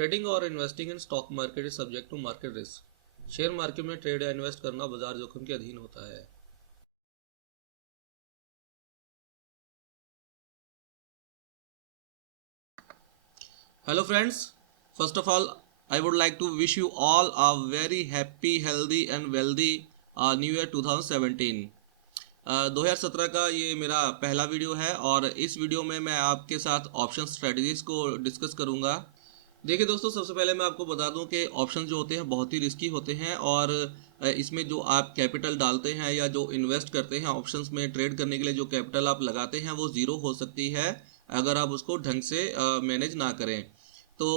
Trading और investing in stock market is subject to market risk. Share market में trade या invest करना बाजार जोखिम के अधीन होता है। Hello friends, first of all I would like to wish you all a very happy healthy and wealthy new year 2017। 2017 का ये मेरा पहला वीडियो है और इस वीडियो में मैं आपके साथ ऑप्शन स्ट्रेटजीज को डिस्कस करूंगा। देखिए दोस्तों, सबसे पहले मैं आपको बता दूं कि ऑप्शन जो होते हैं बहुत ही रिस्की होते हैं और इसमें जो आप कैपिटल डालते हैं या जो इन्वेस्ट करते हैं ऑप्शंस में ट्रेड करने के लिए जो कैपिटल आप लगाते हैं वो ज़ीरो हो सकती है अगर आप उसको ढंग से मैनेज ना करें। तो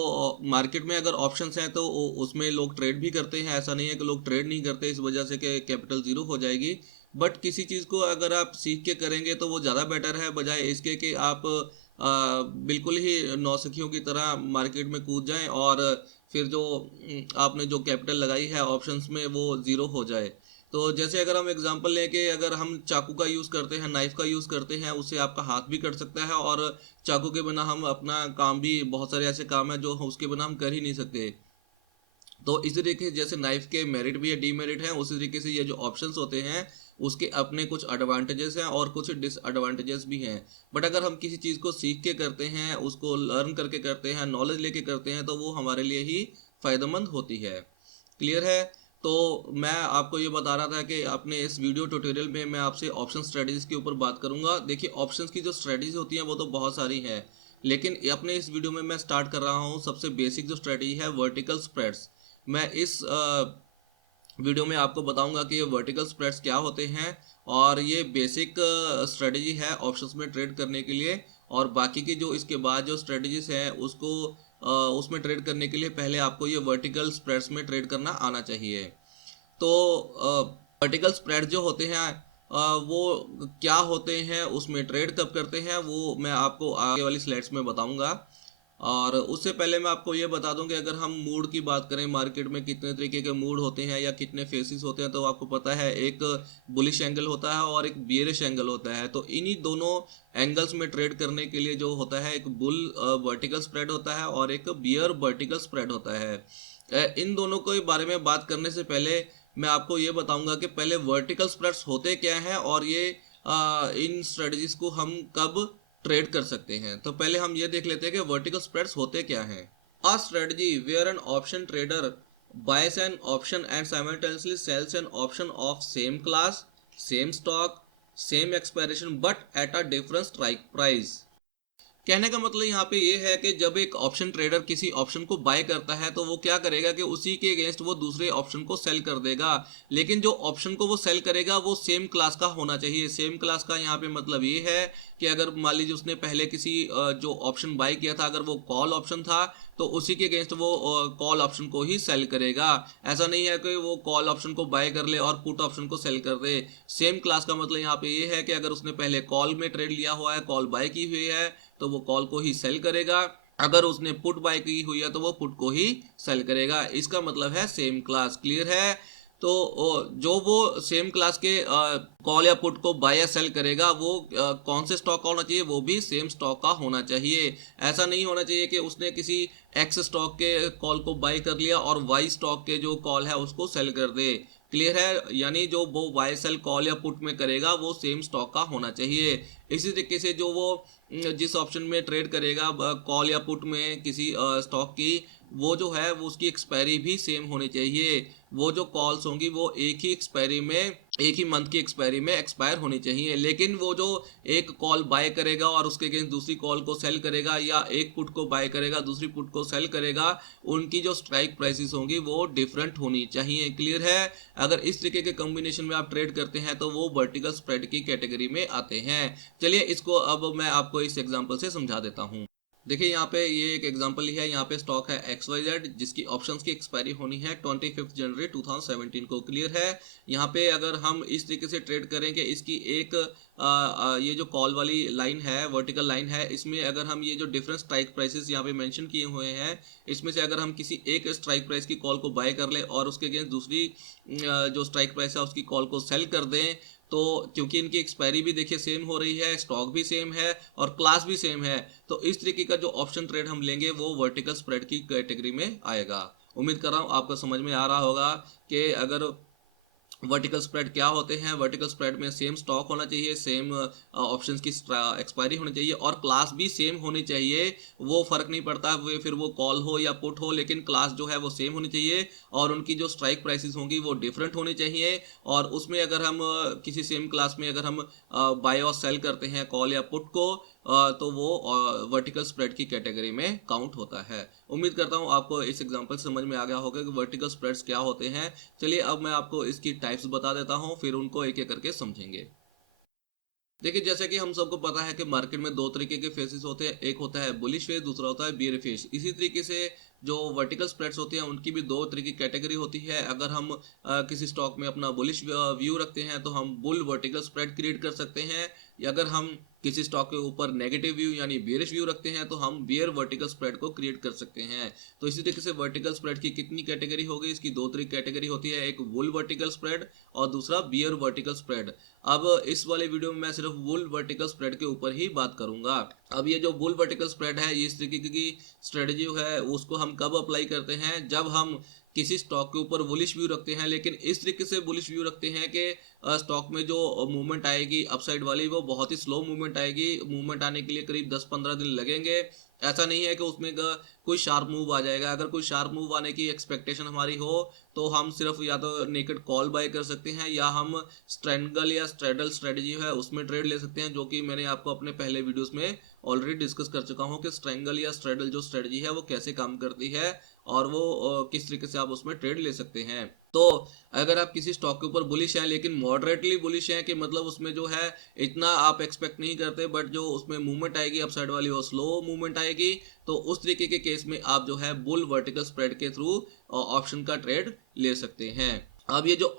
मार्केट में अगर ऑप्शंस हैं तो उसमें लोग ट्रेड भी करते हैं, ऐसा नहीं है कि लोग ट्रेड नहीं करते इस वजह से कि कैपिटल ज़ीरो हो जाएगी। बट किसी चीज़ को अगर आप सीख के करेंगे तो वो ज़्यादा बेटर है बजाय इसके कि आप बिल्कुल ही नौसिखियों की तरह मार्केट में कूद जाएं और फिर जो आपने जो कैपिटल लगाई है ऑप्शंस में वो ज़ीरो हो जाए। तो जैसे अगर हम एग्जांपल लें कि अगर हम चाकू का यूज़ करते हैं, नाइफ़ का यूज़ करते हैं, उससे आपका हाथ भी कट सकता है और चाकू के बिना हम अपना काम भी, बहुत सारे ऐसे काम हैं जो उसके बिना हम कर ही नहीं सकते। तो इसी तरीके से जैसे नाइफ के मेरिट भी है, डीमेरिट है, उसी तरीके से ये जो ऑप्शंस होते हैं उसके अपने कुछ एडवांटेजेस हैं और कुछ डिसएडवांटेजेस भी हैं। बट अगर हम किसी चीज़ को सीख के करते हैं, उसको लर्न करके करते हैं, नॉलेज लेके करते हैं तो वो हमारे लिए ही फ़ायदेमंद होती है। क्लियर है? तो मैं आपको ये बता रहा था कि अपने इस वीडियो ट्यूटोरियल में मैं आपसे ऑप्शन स्ट्रेटजीज के ऊपर बात करूंगा। देखिए, ऑप्शंस की जो स्ट्रेटजीज होती हैं वो तो बहुत सारी हैं, लेकिन अपने इस वीडियो में मैं स्टार्ट कर रहा हूँ सबसे बेसिक जो स्ट्रेटजी है, वर्टिकल स्प्रेड्स। मैं इस वीडियो में आपको बताऊंगा कि ये वर्टिकल स्प्रेड्स क्या होते हैं और ये बेसिक स्ट्रेटजी है ऑप्शंस में ट्रेड करने के लिए। और बाकी की जो इसके बाद जो स्ट्रेटजीज हैं उसको उसमें ट्रेड करने के लिए पहले आपको ये वर्टिकल स्प्रेड्स में ट्रेड करना आना चाहिए। तो वर्टिकल स्प्रेड जो होते हैं वो क्या होते हैं, उसमें ट्रेड कब करते हैं, वो मैं आपको आगे वाली स्लाइड्स में बताऊंगा। और उससे पहले मैं आपको ये बता दूं कि अगर हम मूड की बात करें, मार्केट में कितने तरीके के मूड होते हैं या कितने फेसेस होते हैं, तो आपको पता है एक बुलिश एंगल होता है और एक बियरिश एंगल होता है। तो इन्हीं दोनों एंगल्स में ट्रेड करने के लिए जो होता है, एक बुल वर्टिकल स्प्रेड होता है और एक बियर वर्टिकल स्प्रेड होता है। इन दोनों के बारे में बात करने से पहले मैं आपको ये बताऊंगा कि पहले वर्टिकल स्प्रेड्स होते क्या हैं और ये इन स्ट्रेटजीज को हम कब ट्रेड कर सकते हैं। तो पहले हम ये देख लेते हैं कि वर्टिकल स्प्रेड्स होते क्या हैं। A strategy where an option trader buys an option and simultaneously sells an option of same class, same stock, same expiration but at a different strike price. कहने का मतलब यहाँ पे ये है कि जब एक ऑप्शन ट्रेडर किसी ऑप्शन को बाय करता है तो वो क्या करेगा कि उसी के अगेंस्ट वो दूसरे ऑप्शन को सेल कर देगा, लेकिन जो ऑप्शन को वो सेल करेगा वो सेम क्लास का होना चाहिए। सेम क्लास का यहाँ पे मतलब ये है कि अगर मान लीजिए उसने पहले किसी जो ऑप्शन बाय किया था, अगर वो कॉल ऑप्शन था तो उसी के अगेंस्ट वो कॉल ऑप्शन को ही सेल करेगा। ऐसा नहीं है कि वो कॉल ऑप्शन को बाय कर ले और पुट ऑप्शन को सेल कर दे। सेम क्लास का मतलब यहाँ पे ये है कि अगर उसने पहले कॉल में ट्रेड लिया हुआ है, कॉल बाय की हुई है, तो वो कॉल को ही सेल करेगा। अगर उसने पुट बाय की हुई है तो वो पुट को ही सेल करेगा। इसका मतलब है सेम क्लास। क्लियर है? तो जो वो सेम क्लास के कॉल या पुट को बाय या सेल करेगा वो कौन से स्टॉक का होना चाहिए, वो भी सेम स्टॉक का होना चाहिए। ऐसा नहीं होना चाहिए कि उसने किसी एक्स स्टॉक के कॉल को बाय कर लिया और वाई स्टॉक के जो कॉल है उसको सेल कर दे। क्लियर है? यानी जो वो बाय सेल कॉल या पुट में करेगा वो सेम स्टॉक का होना चाहिए। इसी तरीके से जो वो जिस ऑप्शन में ट्रेड करेगा कॉल या पुट में किसी स्टॉक की, वो जो है वो उसकी एक्सपायरी भी सेम होनी चाहिए। वो जो कॉल्स होंगी वो एक ही एक्सपायरी में, एक ही मंथ की एक्सपायरी में एक्सपायर होनी चाहिए। लेकिन वो जो एक कॉल बाय करेगा और उसके अगेंस्ट दूसरी कॉल को सेल करेगा या एक पुट को बाय करेगा दूसरी पुट को सेल करेगा, उनकी जो स्ट्राइक प्राइसेस होंगी वो डिफरेंट होनी चाहिए। क्लियर है? अगर इस तरीके के कॉम्बिनेशन में आप ट्रेड करते हैं तो वो वर्टिकल स्प्रेड की कैटेगरी में आते हैं। चलिए इसको अब मैं आपको इस एग्जांपल से समझा देता हूँ। देखिए यहाँ पे ये एक एग्जांपल ही है। यहाँ पे स्टॉक है XYZ जिसकी ऑप्शंस की एक्सपायरी होनी है 25 जनवरी 2017 को। क्लियर है? यहाँ पे अगर हम इस तरीके से ट्रेड करें कि इसकी एक ये जो कॉल वाली लाइन है, वर्टिकल लाइन है, इसमें अगर हम ये जो डिफरेंट स्ट्राइक प्राइसेस यहाँ पे मेंशन किए हुए हैं, इसमें से अगर हम किसी एक स्ट्राइक प्राइस की कॉल को बाय कर ले और उसके अगेंस्ट दूसरी जो स्ट्राइक प्राइस है उसकी कॉल को सेल कर दें, तो क्योंकि इनकी एक्सपायरी भी देखिए सेम हो रही है, स्टॉक भी सेम है और क्लास भी सेम है, तो इस तरीके का जो ऑप्शन ट्रेड हम लेंगे वो वर्टिकल स्प्रेड की कैटेगरी में आएगा। उम्मीद कर रहा हूँ आपको समझ में आ रहा होगा कि अगर वर्टिकल स्प्रेड क्या होते हैं। वर्टिकल स्प्रेड में सेम स्टॉक होना चाहिए, सेम ऑप्शंस की एक्सपायरी होनी चाहिए और क्लास भी सेम होनी चाहिए। वो फर्क नहीं पड़ता फिर वो कॉल हो या पुट हो, लेकिन क्लास जो है वो सेम होनी चाहिए और उनकी जो स्ट्राइक प्राइसेस होंगी वो डिफरेंट होनी चाहिए। और उसमें अगर हम किसी सेम क्लास में अगर हम बाय और सेल करते हैं कॉल या पुट को, तो वो वर्टिकल स्प्रेड की कैटेगरी में काउंट होता है। उम्मीद करता हूँ आपको इस एग्जांपल से समझ में आ गया होगा कि वर्टिकल स्प्रेड्स क्या होते हैं। चलिए अब मैं आपको इसकी टाइप्स बता देता हूँ, फिर उनको एक एक करके समझेंगे। देखिए जैसे कि हम सबको पता है कि मार्केट में दो तरीके के फेसेस होते हैं, एक होता है बुलिश फेस, दूसरा होता है बियर फेस। इसी तरीके से जो वर्टिकल स्प्रेड्स होती हैं उनकी भी दो तरह की कैटेगरी होती है। अगर हम किसी स्टॉक में अपना बुलिश व्यू रखते हैं तो हम बुल वर्टिकल स्प्रेड क्रिएट कर सकते हैं, या अगर हम किसी स्टॉक के ऊपर नेगेटिव व्यू यानी बियरिश व्यू रखते हैं तो हम बियर वर्टिकल स्प्रेड को क्रिएट कर सकते हैं। तो इसी तरीके से वर्टिकल स्प्रेड की कितनी कैटेगरी होगी, इसकी दो तरह की कैटेगरी होती है, एक वुल वर्टिकल स्प्रेड और दूसरा बियर वर्टिकल स्प्रेड। अब इस वाले वीडियो में मैं सिर्फ वुल वर्टिकल स्प्रेड के ऊपर ही बात करूंगा। अब ये जो वुल वर्टिकल स्प्रेड है, ये इस तरीके की स्ट्रेटजी है उसको हम कब अप्लाई करते हैं, जब हम किसी स्टॉक के ऊपर बुलिश व्यू रखते हैं, लेकिन इस तरीके से बुलिश व्यू रखते हैं कि स्टॉक में जो मूवमेंट आएगी अपसाइड वाली वो बहुत ही स्लो मूवमेंट आएगी। मूवमेंट आने के लिए करीब 10-15 दिन लगेंगे। ऐसा नहीं है कि उसमें कोई शार्प मूव आ जाएगा। अगर कोई शार्प मूव आने की एक्सपेक्टेशन हमारी हो तो हम सिर्फ या तो नेकेड कॉल बाय कर सकते हैं या हम स्ट्रेंगल या स्ट्रेडल स्ट्रेटजी है उसमें ट्रेड ले सकते हैं, जो कि मैंने आपको अपने पहले वीडियोस में ऑलरेडी डिस्कस कर चुका हूं कि स्ट्रेंगल या स्ट्रेडल जो स्ट्रेटजी है वो कैसे काम करती है और वो किस तरीके से आप उसमें ट्रेड ले सकते हैं। तो अगर आप किसी स्टॉक के ऊपर बुलिश हैं लेकिन मॉडरेटली बुलिश हैं कि मतलब उसमें जो है इतना आप एक्सपेक्ट नहीं करते, बट जो उसमें मूवमेंट आएगी अपसाइड वाली वो स्लो मूवमेंट आएगी, तो उस तरीके के केस में आप जो है बुल वर्टिकल स्प्रेड के थ्रू ऑप्शन का ट्रेड ले सकते हैं। अब ये जो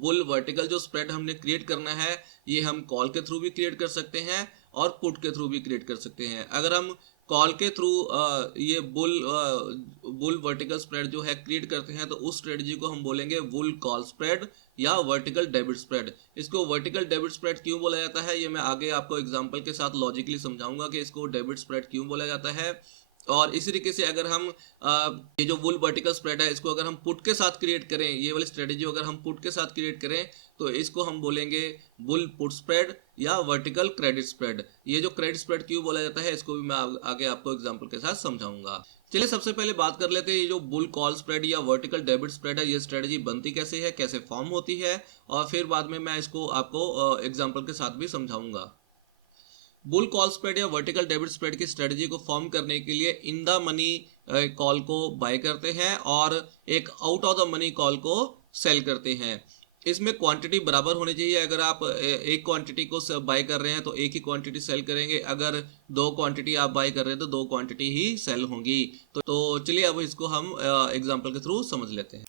बुल वर्टिकल जो स्प्रेड हमने क्रिएट करना है ये हम कॉल के थ्रू भी क्रिएट कर सकते हैं और पुट के थ्रू भी क्रिएट कर सकते हैं। अगर हम कॉल के थ्रू ये बुल वर्टिकल स्प्रेड जो है क्रिएट करते हैं तो उस स्ट्रेटजी को हम बोलेंगे बुल कॉल स्प्रेड या वर्टिकल डेबिट स्प्रेड। इसको वर्टिकल डेबिट स्प्रेड क्यों बोला जाता है ये मैं आगे आपको एग्जांपल के साथ लॉजिकली समझाऊंगा कि इसको डेबिट स्प्रेड क्यों बोला जाता है। और इसी तरीके से अगर हम ये जो बुल वर्टिकल स्प्रेड है इसको अगर हम पुट के साथ क्रिएट करें, ये वाली स्ट्रेटजी अगर हम पुट के साथ क्रिएट करें तो इसको हम बोलेंगे बुल पुट स्प्रेड या वर्टिकल क्रेडिट स्प्रेड। ये जो क्रेडिट स्प्रेड क्यों बोला जाता है इसको भी मैं आगे आपको एग्जांपल के साथ समझाऊंगा। चलिए सबसे पहले बात कर लेते हैं ये जो बुल कॉल स्प्रेड या वर्टिकल डेबिट स्प्रेड है ये स्ट्रेटजी बनती कैसे है, कैसे फॉर्म होती है, और फिर बाद में मैं इसको आपको एग्जाम्पल के साथ भी समझाऊंगा। बुल कॉल स्प्रेड या वर्टिकल डेबिट स्प्रेड की स्ट्रेटजी को फॉर्म करने के लिए इन द मनी कॉल को बाय करते हैं और एक out of the money call को सेल करते हैं। इसमें क्वांटिटी बराबर होनी चाहिए। अगर आप एक क्वांटिटी को बाय कर रहे हैं तो एक ही क्वांटिटी सेल करेंगे, अगर दो क्वांटिटी आप बाय कर रहे हैं तो दो क्वांटिटी ही सेल होंगी। तो चलिए अब इसको हम एग्जांपल के थ्रू समझ लेते हैं।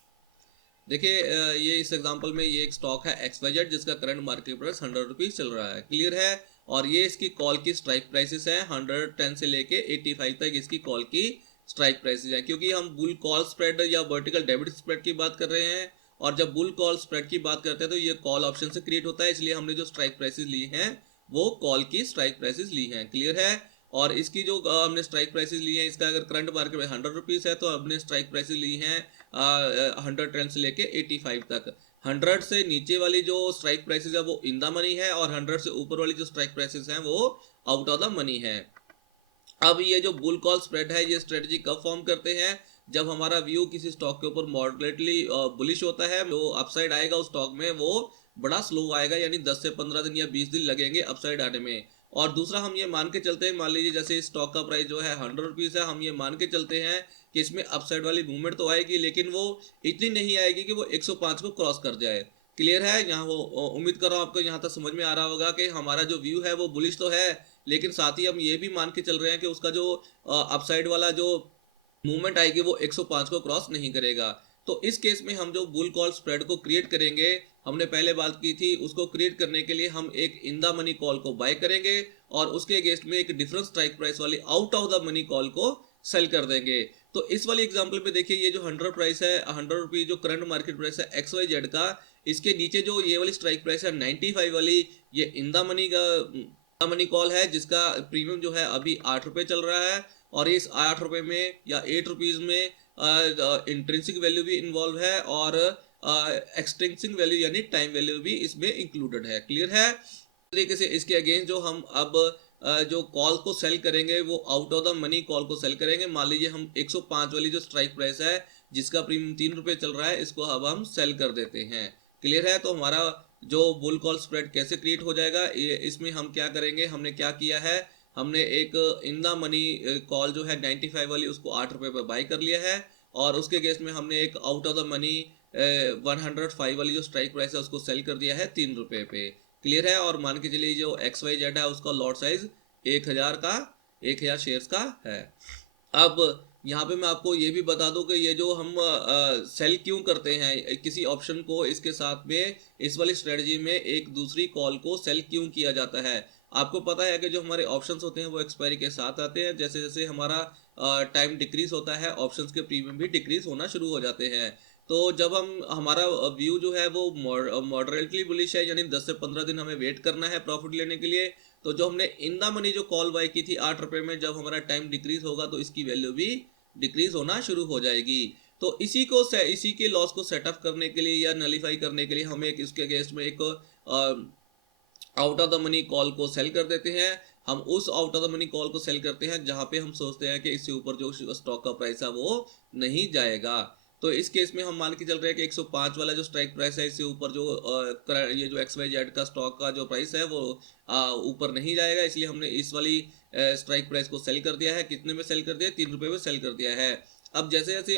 देखिए ये इस एग्जांपल में ये एक स्टॉक है XYZ जिसका करंट मार्केट प्राइस 100 रुपीज चल रहा है, क्लियर है। और ये इसकी कॉल की स्ट्राइक प्राइसेस है 110 से लेके 85 तक इसकी कॉल की स्ट्राइक प्राइसेस है। क्योंकि हम बुल कॉल स्प्रेड या वर्टिकल डेबिट स्प्रेड की बात कर रहे हैं और जब बुल कॉल स्प्रेड की बात करते हैं तो ये कॉल ऑप्शन से क्रिएट होता है, इसलिए हमने जो स्ट्राइक प्राइसेस ली हैं वो कॉल की स्ट्राइक प्राइसेस ली हैं, क्लियर है। और इसकी जो हमने स्ट्राइक प्राइसेस ली हैं, इसका अगर करंट मार्केट में 100 रुपीज़ है तो हमने स्ट्राइक प्राइसेस ली हैं 110 से लेके 85 तक। 100 से नीचे वाली जो स्ट्राइक प्राइसेस है वो इन द मनी है और 100 से ऊपर वाली जो स्ट्राइक प्राइसेस हैं वो आउट ऑफ द मनी है। अब ये जो बुल कॉल स्प्रेड है ये स्ट्रेटजी कब फॉर्म करते हैं, जब हमारा व्यू किसी स्टॉक के ऊपर मॉडरेटली बुलिश होता है, जो अपसाइड आएगा उस स्टॉक में वो बड़ा स्लो आएगा, यानी 10 से 15 दिन या 20 दिन लगेंगे अपसाइड आने में। और दूसरा हम ये मान के चलते हैं, मान लीजिए जैसे स्टॉक का प्राइस जो है 100 रुपीज़ है, हम ये मान के चलते हैं कि इसमें अपसाइड वाली मूवमेंट तो आएगी लेकिन वो इतनी नहीं आएगी कि वो 105 को क्रॉस कर जाए, क्लियर है। यहाँ वो उम्मीद कर रहा हूँ आपको यहाँ तक समझ में आ रहा होगा कि हमारा जो व्यू है वो बुलिश तो है, लेकिन साथ ही हम ये भी मान के चल रहे हैं कि उसका जो अपसाइड वाला जो मूवमेंट आएगी वो 105 को क्रॉस नहीं करेगा। तो इस केस में हम जो बुल कॉल स्प्रेड को क्रिएट करेंगे, हमने पहले बात की थी, उसको क्रिएट करने के लिए हम एक इन द मनी कॉल को बाय करेंगे और उसके अगेंस्ट में एक डिफरेंट स्ट्राइक प्राइस वाली out of the money call को सेल कर देंगे। तो इस वाली एग्जांपल पे देखिए ये जो 100 प्राइस है, 100 रुपीज जो करंट मार्केट प्राइस है XYZ का, इसके नीचे जो ये वाली स्ट्राइक प्राइस है 95 वाली, ये इन द मनी का मनी कॉल है, जिसका प्रीमियम जो है अभी 8 रुपये चल रहा है। और इस 8 रुपये में या 8 रुपीज़ में इंट्रिंसिक वैल्यू भी इन्वॉल्व है और एक्सट्रिंसिक वैल्यू यानी टाइम वैल्यू भी इसमें इंक्लूडेड है। क्लियर है? तरीके से इसके अगेंस्ट जो हम अब जो कॉल को सेल करेंगे वो out of the money call को सेल करेंगे। मान लीजिए हम 105 वाली जो स्ट्राइक प्राइस है जिसका प्रीमियम 3 रुपये चल रहा है, इसको अब हम सेल कर देते हैं। क्लियर है? तो हमारा जो बुल कॉल स्प्रेड कैसे क्रिएट हो जाएगा, ये इसमें हम क्या करेंगे, हमने क्या किया है, हमने एक इन द मनी कॉल जो है 95 वाली उसको 8 रुपये पर बाई कर लिया है और उसके अगेंस्ट में हमने एक आउट ऑफ द मनी 105 वाली जो स्ट्राइक प्राइस है उसको सेल कर दिया है 3 रुपये पे। क्लियर है? और मान के चलिए जो XYZ है उसका लॉट साइज 1000 शेयर्स का है। अब यहाँ पे मैं आपको ये भी बता दूं कि ये जो हम सेल क्यों करते हैं किसी ऑप्शन को, इसके साथ में इस वाली स्ट्रेटजी में एक दूसरी कॉल को सेल क्यों किया जाता है। आपको पता है कि जो हमारे ऑप्शंस होते हैं वो एक्सपायरी के साथ आते हैं। जैसे जैसे हमारा टाइम डिक्रीज होता है ऑप्शंस के प्रीमियम भी डिक्रीज होना शुरू हो जाते हैं। तो जब हम हमारा व्यू जो है वो मॉडरेटली बुलिश है, यानी 10 से 15 दिन हमें वेट करना है प्रॉफिट लेने के लिए, तो जो हमने इन द मनी जो कॉल बाय की थी 8 रुपये में, जब हमारा टाइम डिक्रीज होगा तो इसकी वैल्यू भी डिक्रीज होना शुरू हो जाएगी। तो इसी के लॉस को सेटअप करने के लिए या नलीफाई करने के लिए हमें इसके अगेंस्ट में एक out of the money call को सेल कर देते हैं। हम उस out of the money call को सेल करते हैं जहां पे हम सोचते हैं कि इससे ऊपर जो स्टॉक का प्राइस है वो नहीं जाएगा। तो इस केस में हम मान के चल रहे हैं कि 105 वाला जो स्ट्राइक प्राइस है इससे ऊपर जो ये जो XYZ का स्टॉक का जो प्राइस है वो ऊपर नहीं जाएगा, इसलिए हमने इस वाली स्ट्राइक प्राइस को सेल कर दिया है। कितने में सेल कर दिया? 3 रुपये में सेल कर दिया है। अब जैसे जैसे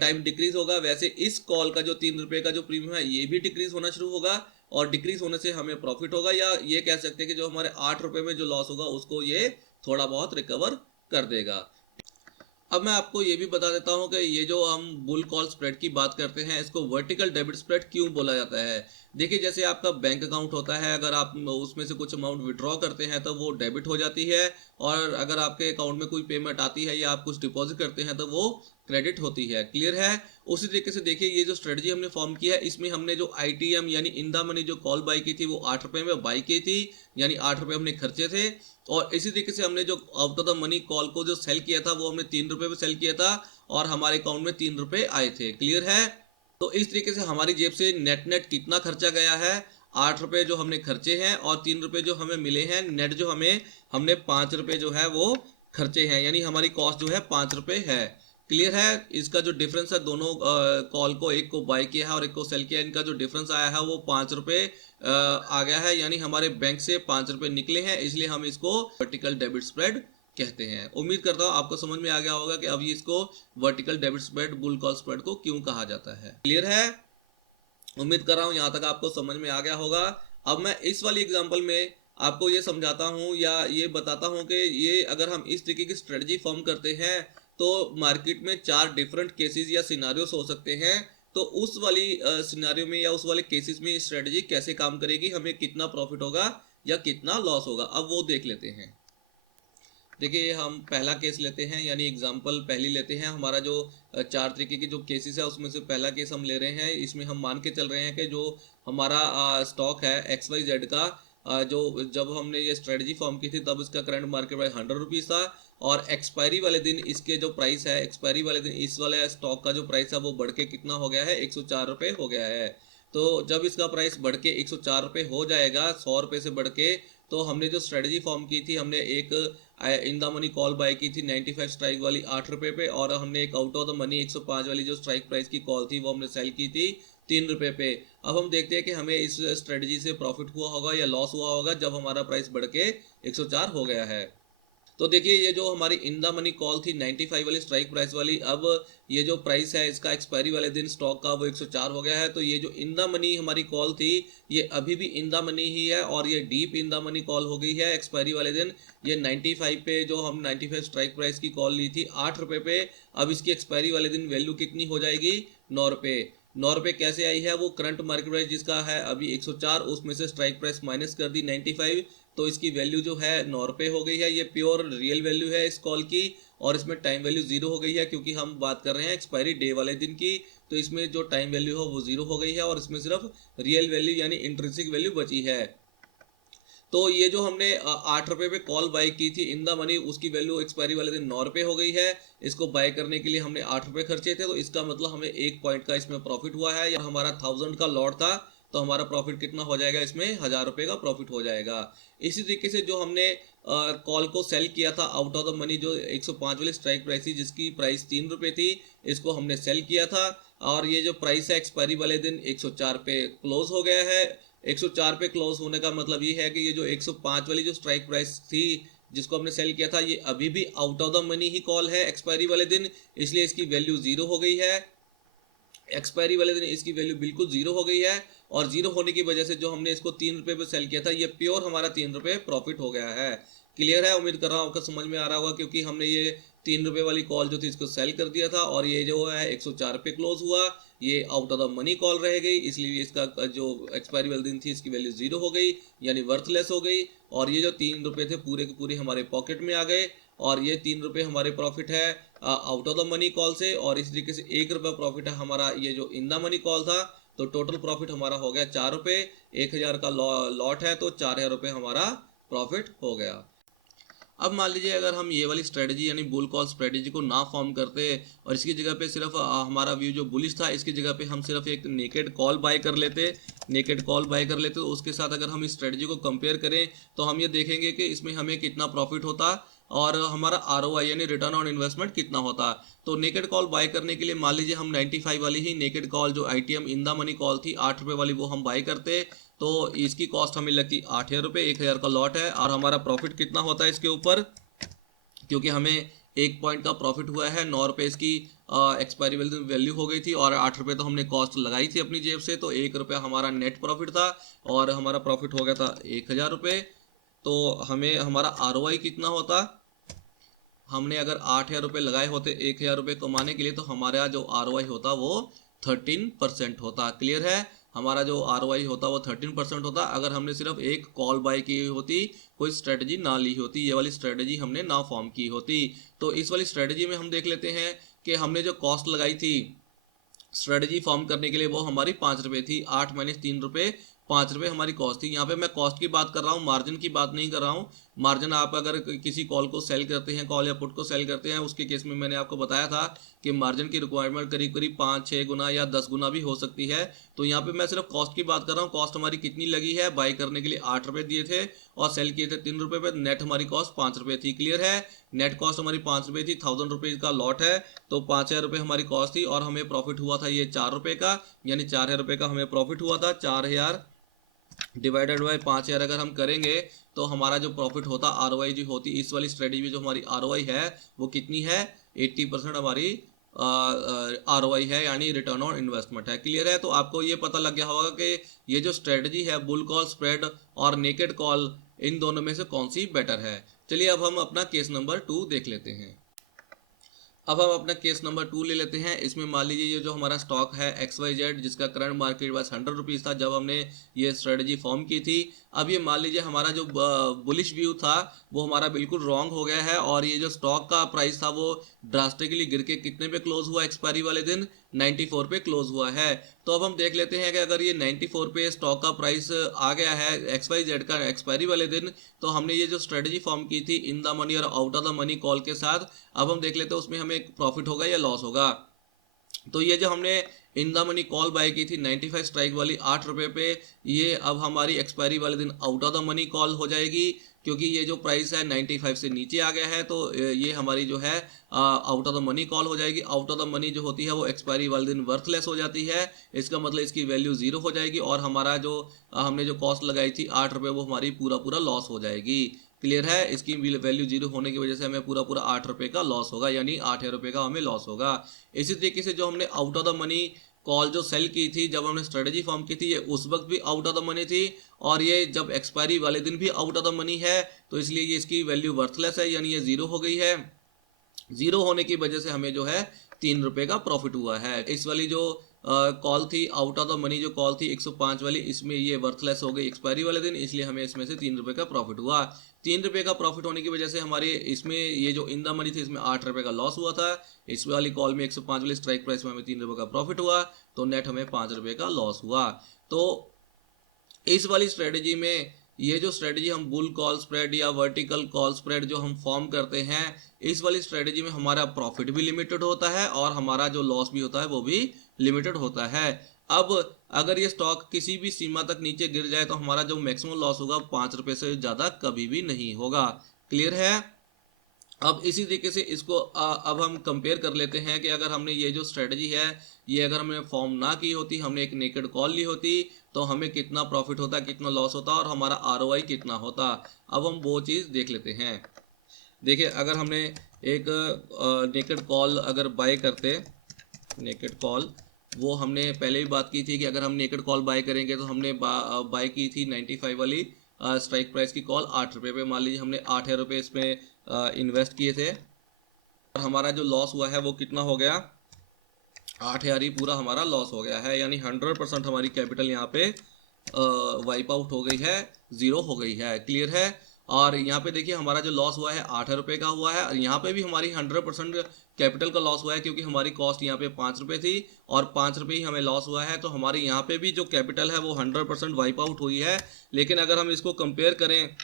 टाइम डिक्रीज होगा वैसे इस कॉल का जो 3 रुपये का जो प्रीमियम है ये भी डिक्रीज होना शुरू होगा और डिक्रीज होने से हमें प्रॉफिट होगा, या ये कह सकते हैं कि जो हमारे 8 रुपये में जो लॉस होगा उसको ये थोड़ा बहुत रिकवर कर देगा। अब मैं आपको ये भी बता देता हूँ कि ये जो हम बुल कॉल स्प्रेड की बात करते हैं इसको वर्टिकल डेबिट स्प्रेड क्यों बोला जाता है। देखिए जैसे आपका बैंक अकाउंट होता है, अगर आप उसमें से कुछ अमाउंट विड्रॉ करते हैं तो वो डेबिट हो जाती है, और अगर आपके अकाउंट में कोई पेमेंट आती है या आप कुछ डिपॉजिट करते हैं तो वो क्रेडिट होती है। क्लियर है? उसी तरीके से देखिए ये जो स्ट्रेटजी हमने फॉर्म किया है इसमें हमने जो ITM यानी इन द मनी जो कॉल बाई की थी वो 8 रुपये में बाई की थी, यानी 8 रुपये हमने खर्चे थे। और इसी तरीके से हमने जो out of the money call को जो सेल किया था वो हमने 3 रुपये में सेल किया था और हमारे अकाउंट में 3 रुपये आए थे। क्लियर है? तो इस तरीके से हमारी जेब से नेट नेट कितना खर्चा गया है, 8 रुपये जो हमने खर्चे हैं और 3 रुपये जो हमें मिले हैं, नेट जो हमने 5 रुपये जो है वो खर्चे हैं, यानी हमारी कॉस्ट जो है 5 रुपये है। क्लियर है? इसका जो डिफरेंस है दोनों कॉल को, एक को बाय किया है और एक को सेल किया है, इनका जो डिफरेंस आया है वो 5 रुपये आ गया है, यानी हमारे बैंक से 5 रुपये निकले हैं, इसलिए हम इसको वर्टिकल डेबिट स्प्रेड कहते हैं। उम्मीद करता हूँ आपको समझ में आ गया होगा कि अभी इसको vertical debit spread bull call spread को क्यों कहा जाता है। क्लियर है? उम्मीद कर रहा हूँ यहाँ तक आपको समझ में आ गया होगा। अब मैं इस वाली एग्जांपल में आपको ये समझाता हूँ या ये बताता हूँ कि ये अगर हम इस तरीके की स्ट्रेटजी फॉर्म करते हैं तो मार्केट में 4 डिफरेंट केसेस या सिनारियोस हो सकते हैं। तो उस वाली सिनारियो में या उस वाले केसेस में स्ट्रेटजी कैसे काम करेगी, हमें कितना प्रॉफिट होगा या कितना लॉस होगा, अब वो देख लेते हैं। देखिए हम पहला केस लेते हैं, यानी एग्जांपल पहली लेते हैं। हमारा जो 4 तरीके के जो केसेस है उसमें से पहला केस हम ले रहे हैं। इसमें हम मान के चल रहे हैं कि जो हमारा स्टॉक है XYZ का, जो जब हमने ये स्ट्रेटजी फॉर्म की थी तब इसका करंट मार्केट प्राइस 100 रुपीज़ था और एक्सपायरी वाले दिन इसके जो प्राइस है, एक्सपायरी वाले दिन इस वाले स्टॉक का जो प्राइस है वो बढ़ के कितना हो गया है, 104 रुपये हो गया है। तो जब इसका प्राइस बढ़ के 104 रुपये हो जाएगा 100 रुपये से बढ़ के, तो हमने जो स्ट्रेटजी फॉर्म की थी, हमने एक in the money call buy की थी 95 स्ट्राइक वाली 8 रुपये पे, और हमने एक आउट ऑफ द मनी 105 वाली जो स्ट्राइक प्राइस की कॉल थी वो हमने सेल की थी 3 रुपये पे। अब हम देखते हैं कि हमें इस स्ट्रेटजी से प्रॉफिट हुआ होगा या लॉस हुआ होगा जब हमारा प्राइस बढ़ के 104 हो गया है। तो देखिए ये जो हमारी इन द मनी कॉल थी 95 वाली स्ट्राइक प्राइस वाली, अब ये जो प्राइस है इसका एक्सपायरी वाले दिन स्टॉक का वो 104 हो गया है। तो ये जो इन द मनी हमारी कॉल थी ये अभी भी इन द मनी ही है और ये deep in the money call हो गई है एक्सपायरी वाले दिन। ये 95 पे जो हम 95 स्ट्राइक प्राइस की कॉल ली थी 8 रुपये पे, अब इसकी एक्सपायरी वाले दिन वैल्यू कितनी हो जाएगी, 9 रुपये। 9 रुपये कैसे आई है, वो करंट मार्केट प्राइस जिसका है अभी 104, उसमें से स्ट्राइक प्राइस माइनस कर दी 95, तो इसकी वैल्यू जो है 9 रुपये हो गई है। ये प्योर रियल वैल्यू है इस कॉल की, और इसमें टाइम वैल्यू 0 हो गई है क्योंकि हम बात कर रहे हैं एक्सपायरी डे वाले दिन की। तो इसमें जो टाइम वैल्यू है वो 0 हो गई है और इसमें सिर्फ रियल वैल्यू यानी इंट्रिंसिक वैल्यू बची है। तो ये जो हमने 8 रुपये पे कॉल बाय की थी इन द मनी, उसकी वैल्यू एक्सपायरी वाले दिन 9 रुपये हो गई है। इसको बाय करने के लिए हमने 8 रुपये खर्चे थे, तो इसका मतलब हमें 1 पॉइंट का इसमें प्रॉफिट हुआ है। या हमारा 1000 का लॉट था तो हमारा प्रॉफिट कितना हो जाएगा, इसमें 1000 रुपये का प्रॉफिट हो जाएगा। इसी तरीके से जो हमने कॉल को सेल किया था आउट ऑफ द मनी, जो 105 वाली स्ट्राइक प्राइस थी जिसकी प्राइस 3 रुपये थी, इसको हमने सेल किया था और ये जो प्राइस है एक्सपायरी वाले दिन 104 पे क्लोज हो गया है। 104 पे क्लोज होने का मतलब ये है कि ये जो 105 वाली जो स्ट्राइक प्राइस थी जिसको हमने सेल किया था, ये अभी भी out of the money he call है एक्सपायरी वाले दिन, इसलिए इसकी वैल्यू 0 हो गई है। एक्सपायरी वाले दिन इसकी वैल्यू बिल्कुल 0 हो गई है और 0 होने की वजह से जो हमने इसको 3 रुपये पे सेल किया था, ये प्योर हमारा 3 रुपये प्रॉफिट हो गया है। क्लियर है? उम्मीद कर रहा हूँ आपका समझ में आ रहा होगा, क्योंकि हमने ये 3 रुपये वाली कॉल जो थी इसको सेल कर दिया था और ये जो है 104 पे क्लोज हुआ, ये out of the money call रह गई, इसलिए इसका जो एक्सपायरी वाले दिन थी इसकी वैल्यू 0 हो गई यानी वर्थलेस हो गई। और ये जो 3 रुपये थे पूरे के पूरे हमारे पॉकेट में आ गए और ये 3 रुपये हमारे प्रॉफिट है out of the money call से। और इस तरीके से 1 रुपये प्रॉफिट है हमारा ये जो इन द मनी कॉल था। तो टोटल प्रॉफिट हमारा हो गया 4 रुपये। 1000 का लॉट है तो 4000 रुपये हमारा प्रॉफिट हो गया। अब मान लीजिए अगर हम ये वाली स्ट्रेटजी यानी बुल कॉल स्ट्रेटजी को ना फॉर्म करते और इसकी जगह पे सिर्फ हमारा व्यू जो बुलिश था इसकी जगह पे हम सिर्फ एक नेकेड कॉल बाय कर लेते, तो उसके साथ अगर हम इस स्ट्रेटजी को कंपेयर करें तो हम ये देखेंगे कि इसमें हमें कितना प्रॉफिट होता और हमारा ROI यानी रिटर्न ऑन इन्वेस्टमेंट कितना होता। तो नेकेड कॉल बाय करने के लिए मान लीजिए हम 95 वाली ही नेकेड कॉल जो ITM in the money call थी 8 रुपये वाली, वो हम बाय करते तो इसकी कॉस्ट हमें लगती 8000 रुपये। 1000 का लॉट है और हमारा प्रॉफिट कितना होता है इसके ऊपर, क्योंकि हमें 1 पॉइंट का प्रॉफिट हुआ है। 9 रुपये इसकी एक्सपायरी वैल्यू हो गई थी और 8 रुपये तो हमने कॉस्ट लगाई थी अपनी जेब से, तो 1 रुपया हमारा नेट प्रॉफिट था और हमारा प्रॉफिट हो गया था 1000 रुपये। तो हमें हमारा ROI कितना होता, हमने अगर 8000 रुपये लगाए होते 1000 रुपये कमाने के लिए, तो हमारा जो ROI होता वो 13% होता। क्लियर है? हमारा जो ROI होता वो 13% होता अगर हमने सिर्फ एक कॉल बाय की होती, कोई स्ट्रेटजी ना ली होती, ये वाली स्ट्रेटजी हमने ना फॉर्म की होती। तो इस वाली स्ट्रेटजी में हम देख लेते हैं कि हमने जो कॉस्ट लगाई थी स्ट्रेटजी फॉर्म करने के लिए वो हमारी 5 रुपये थी। 8 माइनस 3 रुपये, 5 रुपये हमारी कॉस्ट थी। यहाँ पे मैं कॉस्ट की बात कर रहा हूँ, मार्जिन की बात नहीं कर रहा हूँ। मार्जिन आप अगर किसी कॉल को सेल करते हैं, कॉल या पुट को सेल करते हैं, उसके केस में मैंने आपको बताया था कि मार्जिन की रिक्वायरमेंट करीब करीब 5-6 गुना या 10 गुना भी हो सकती है। तो यहाँ पे मैं सिर्फ कॉस्ट की बात कर रहा हूँ। कॉस्ट हमारी कितनी लगी है, बाय करने के लिए 8 रुपये दिए थे और सेल किए थे 3 रुपये पे, नेट हमारी कॉस्ट 5 रुपये थी। क्लियर है? नेट कॉस्ट हमारी 5 रुपये थी। 1000 रुपये का लॉट है तो 5000 रुपये हमारी कॉस्ट थी और हमें प्रॉफिट हुआ था ये 4 रुपये का, यानी 4000 रुपये का हमें प्रॉफिट हुआ था। 4000 डिवाइडेड बाय 5000 अगर हम करेंगे तो हमारा जो प्रॉफिट होता, ROI जो होती इस वाली स्ट्रेटजी में जो हमारी ROI है वो कितनी है, 80% हमारी ROI है यानी रिटर्न ऑन इन्वेस्टमेंट है। क्लियर है? तो आपको ये पता लग गया होगा कि ये जो स्ट्रेटजी है बुल कॉल स्प्रेड और नेकेड कॉल, इन दोनों में से कौन सी बेटर है। चलिए अब हम अपना केस नंबर 2 देख लेते हैं। अब हम अपना केस नंबर 2 ले लेते हैं। इसमें मान लीजिए ये जो हमारा स्टॉक है XYZ जिसका करंट मार्केट प्राइस 100 रुपीज़ था जब हमने ये स्ट्रेटजी फॉर्म की थी। अब ये मान लीजिए हमारा जो बुलिश व्यू था वो हमारा बिल्कुल रॉन्ग हो गया है और ये जो स्टॉक का प्राइस था वो ड्रास्टिकली गिर के कितने पे क्लोज हुआ एक्सपायरी वाले दिन, 94 पे क्लोज हुआ है। तो अब हम देख लेते हैं कि अगर ये 94 पे स्टॉक का प्राइस आ गया है XYZ का एक्सपायरी वाले दिन, तो हमने ये जो स्ट्रेटजी फॉर्म की थी इन द मनी और out of the money call के साथ, अब हम देख लेते हैं उसमें हमें प्रॉफिट होगा या लॉस होगा। तो ये जो हमने in the money call buy की थी 95 स्ट्राइक वाली 8 रुपये पे, ये अब हमारी एक्सपायरी वाले दिन out of the money call हो जाएगी, क्योंकि ये जो प्राइस है 95 से नीचे आ गया है तो ये हमारी जो है out of the money call हो जाएगी। आउट ऑफ द मनी जो होती है वो एक्सपायरी वाले दिन वर्थलेस हो जाती है, इसका मतलब इसकी वैल्यू 0 हो जाएगी और हमारा जो हमने जो कॉस्ट लगाई थी 8 रुपये वो हमारी पूरा लॉस हो जाएगी। क्लियर है? इसकी वैल्यू 0 होने की वजह से हमें पूरा 8 रुपये का लॉस होगा, यानी 8000 रुपये का हमें लॉस होगा। इसी तरीके से जो हमने out of the money call जो सेल की थी जब हमने स्ट्रेटजी फॉर्म की थी, ये उस वक्त भी आउट ऑफ द मनी थी और ये जब एक्सपायरी वाले दिन भी आउट ऑफ द मनी है, तो इसलिए ये इसकी वैल्यू वर्थलेस है, यानी ये 0 हो गई है। 0 होने की वजह से हमें जो है 3 रुपये का प्रॉफिट हुआ है। इस वाली जो कॉल थी आउट ऑफ द मनी, जो कॉल थी 105 वाली, इसमें ये वर्थलेस हो गई एक्सपायरी वाले दिन, इसलिए हमें इसमें से 3 रुपये का प्रॉफिट हुआ। 3 रुपये का प्रॉफिट होने की वजह से हमारे इसमें ये जो इन द मनी थी इसमें 8 रुपये का लॉस हुआ था। इस वाली कॉल में 105 वाली स्ट्राइक प्राइस में हमें 3 रुपये का प्रॉफिट हुआ, तो नेट हमें 5 रुपये का लॉस हुआ। तो इस वाली स्ट्रेटजी में ये जो स्ट्रेटजी हम बुल कॉल स्प्रेड या वर्टिकल कॉल स्प्रेड जो हम फॉर्म करते हैं, इस वाली स्ट्रेटजी में हमारा प्रॉफिट भी लिमिटेड होता है और हमारा जो लॉस भी होता है वो भी लिमिटेड होता है। अब अगर ये स्टॉक किसी भी सीमा तक नीचे गिर जाए तो हमारा जो मैक्सिमम लॉस होगा 5 रुपये से ज़्यादा कभी भी नहीं होगा। क्लियर है? अब इसी तरीके से इसको अब हम कंपेयर कर लेते हैं कि अगर हमने ये जो स्ट्रेटजी है ये अगर हमने फॉर्म ना की होती, हमने एक नेकेड कॉल ली होती, तो हमें कितना प्रॉफिट होता, कितना लॉस होता और हमारा आरओआई कितना होता। अब हम वो चीज़ देख लेते हैं। देखिए, अगर हमने एक नेकेड कॉल अगर बाय करते, नेकेड कॉल वो हमने पहले भी बात की थी कि अगर हम नेकेड कॉल बाय करेंगे तो हमने बाय की थी 95 वाली स्ट्राइक प्राइस की कॉल 8 रुपये पे। मान लीजिए हमने 8 रुपये इसमें इन्वेस्ट किए थे और हमारा जो लॉस हुआ है वो कितना हो गया, 8,000 ही पूरा हमारा लॉस हो गया है। यानी 100% हमारी कैपिटल यहाँ पे वाइप आउट हो गई है, ज़ीरो हो गई है। क्लियर है? और यहाँ पे देखिए हमारा जो लॉस हुआ है 8 रुपये का हुआ है और यहाँ पे भी हमारी 100% कैपिटल का लॉस हुआ है, क्योंकि हमारी कॉस्ट यहाँ पे 5 रुपये थी और 5 रुपये ही हमें लॉस हुआ है। तो हमारी यहाँ पे भी जो कैपिटल है वो 100% वाइप आउट हुई है। लेकिन अगर हम इसको कंपेयर करें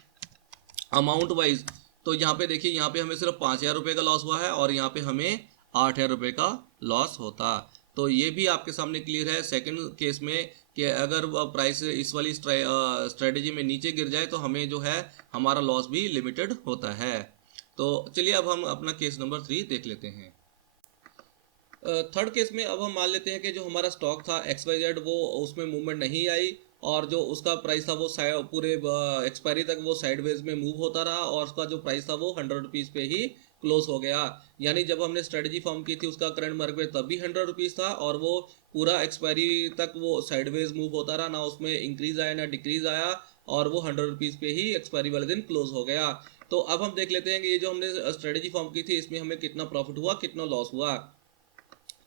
अमाउंट वाइज, तो यहाँ पे देखिए यहाँ पे हमें सिर्फ 5,000 रुपये का लॉस हुआ है और यहाँ पे हमें 8,000 रुपये का लॉस होता। तो ये भी आपके सामने क्लियर है सेकंड केस में कि अगर प्राइस इस वाली स्ट्रेटजी में नीचे गिर जाए तो हमें जो है हमारा लॉस भी लिमिटेड होता है। तो चलिए अब हम अपना केस नंबर 3 देख लेते हैं। थर्ड केस में अब हम मान लेते हैं कि जो हमारा स्टॉक था XYZ वो उसमें मूवमेंट नहीं आई और जो उसका प्राइस था वो पूरे एक्सपायरी तक वो साइडवेज में मूव होता रहा और उसका जो प्राइस था वो 100 रुपीज़ पे ही क्लोज हो गया। यानी जब हमने स्ट्रेटजी फॉर्म की थी उसका करंट मार्केट तब भी 100 रुपीज़ था और वो पूरा एक्सपायरी तक वो साइडवेज मूव होता रहा, ना उसमें इंक्रीज आया ना डिक्रीज आया और वो 100 रुपीज़ पे ही एक्सपायरी वाले दिन क्लोज हो गया। तो अब हम देख लेते हैं कि ये जो हमने स्ट्रेटजी फॉर्म की थी इसमें हमें कितना प्रॉफिट हुआ, कितना लॉस हुआ।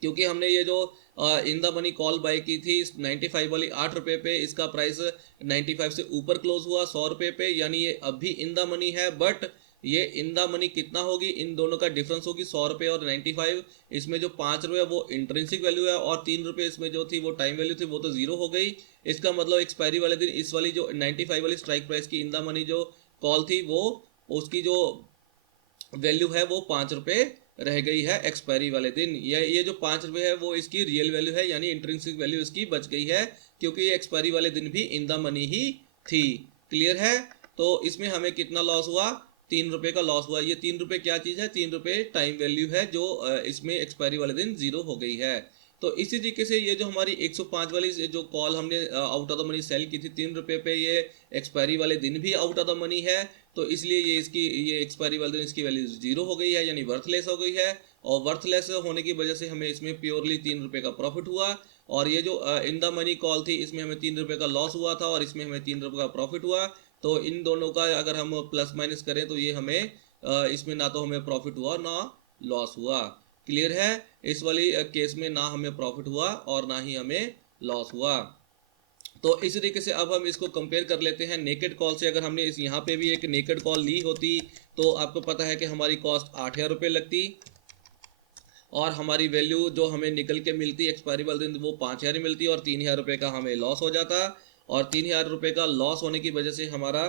क्योंकि हमने ये जो in the money call buy की थी 95 वाली 8 रुपये पे, इसका प्राइस 95 से ऊपर क्लोज हुआ 100 रुपये पे, यानी ये अभी इन द मनी है। बट ये इन द मनी कितना होगी, इन दोनों का डिफरेंस होगी 100 रुपये और 95। इसमें जो 5 रुपये वो इंट्रिंसिक वैल्यू है और 3 रुपये इसमें जो थी वो टाइम वैल्यू थी, वो तो जीरो हो गई। इसका मतलब एक्सपायरी वाले दिन इस वाली जो 95 वाली स्ट्राइक प्राइस की इन द मनी जो कॉल थी वो उसकी जो वैल्यू है वो 5 रुपये रह गई है एक्सपायरी वाले दिन। ये जो 5 रुपये है वो इसकी रियल वैल्यू है, यानी इंट्रिंसिक वैल्यू इसकी बच गई है, क्योंकि ये एक्सपायरी वाले दिन भी इन द मनी ही थी। क्लियर है? तो इसमें हमें कितना लॉस हुआ, 3 रुपये का लॉस हुआ। ये 3 रुपये क्या चीज़ है, 3 रुपये टाइम वैल्यू है जो इसमें एक्सपायरी वाले दिन जीरो हो गई है। तो इसी तरीके से ये जो हमारी 105 वाली जो कॉल हमने out of the money sell की थी 3 रुपये पे, ये एक्सपायरी वाले दिन भी आउट ऑफ द मनी है, तो इसलिए ये एक्सपायरी वाले दिन इसकी वैल्यू जीरो हो गई है, यानी वर्थलेस हो गई है। और वर्थलेस होने की वजह से हमें इसमें प्योरली 3 रुपये का प्रॉफिट हुआ। और ये जो इन द मनी कॉल थी इसमें हमें 3 रुपये का लॉस हुआ था और इसमें हमें 3 रुपये का प्रॉफिट हुआ। तो इन दोनों का अगर हम प्लस माइनस करें तो ये हमें इसमें ना तो हमें प्रॉफिट हुआ ना लॉस हुआ। क्लियर है? इस वाली केस में ना हमें प्रॉफिट हुआ और ना ही हमें लॉस हुआ। तो इस तरीके से अब हम इसको कंपेयर कर लेते हैं नेकेड कॉल से। अगर हमने इस यहाँ पे भी एक नेकेड कॉल ली होती तो आपको पता है कि हमारी कॉस्ट 8,000 रुपये लगती और हमारी वैल्यू जो हमें निकल के मिलती एक्सपायरी वाले दिन वो 5,000 ही मिलती और 3,000 रुपये का हमें लॉस हो जाता। और 3,000 रुपये का लॉस होने की वजह से हमारा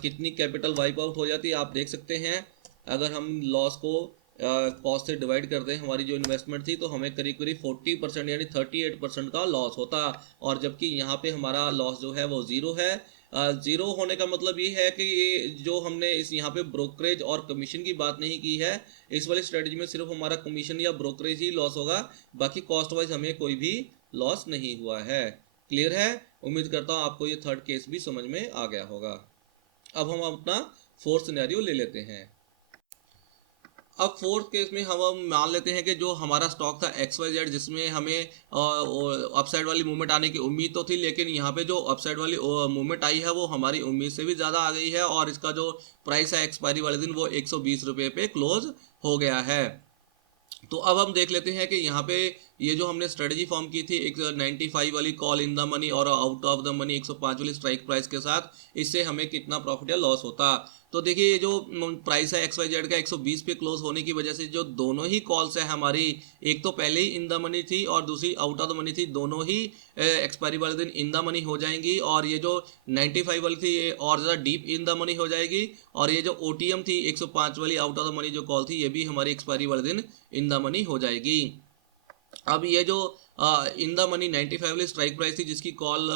कितनी कैपिटल वाइप आउट हो जाती है आप देख सकते हैं। अगर हम लॉस को कॉस्ट से डिवाइड करते हैं, हमारी जो इन्वेस्टमेंट थी तो हमें करीब करीब 40% यानी 38% का लॉस होता। और जबकि यहाँ पे हमारा लॉस जो है वो ज़ीरो है। ज़ीरो होने का मतलब ये है कि ये जो हमने इस यहाँ पे ब्रोकरेज और कमीशन की बात नहीं की है, इस वाली स्ट्रेटजी में सिर्फ हमारा कमीशन या ब्रोकरेज ही लॉस होगा, बाकी कॉस्ट वाइज हमें कोई भी लॉस नहीं हुआ है। क्लियर है? उम्मीद करता हूँ आपको ये थर्ड केस भी समझ में आ गया होगा। अब हम अपना फोर्थ सिनेरियो ले लेते हैं। अब फोर्थ केस में हम मान लेते हैं कि जो हमारा स्टॉक था XYZ जिसमें हमें अपसाइड वाली मूवमेंट आने की उम्मीद तो थी, लेकिन यहाँ पे जो अपसाइड वाली मूवमेंट आई है वो हमारी उम्मीद से भी ज़्यादा आ गई है और इसका जो प्राइस है एक्सपायरी वाले दिन वो 120 रुपये पे क्लोज हो गया है। तो अब हम देख लेते हैं कि यहाँ पे ये जो हमने स्ट्रेटजी फॉर्म की थी एक 95 वाली कॉल इन द मनी और आउट ऑफ द मनी 105 वाली स्ट्राइक प्राइस के साथ, इससे हमें कितना प्रॉफिट या लॉस होता। तो देखिए ये जो प्राइस है XYZ का 120 पे क्लोज होने की वजह से जो दोनों ही कॉल्स है हमारी, एक तो पहले ही इन द मनी थी और दूसरी आउट ऑफ द मनी थी, दोनों ही एक्सपायरी वाले दिन इन द मनी हो जाएंगी। और ये जो 95 वाली थी ये और ज़्यादा डीप इन द मनी हो जाएगी। और ये जो OTM थी 105 वाली आउट ऑफ द मनी जो कॉल थी, ये भी हमारी एक्सपायरी वाले दिन इन द मनी हो जाएगी। अब ये जो इन द मनी 95 वाली स्ट्राइक प्राइस थी जिसकी कॉल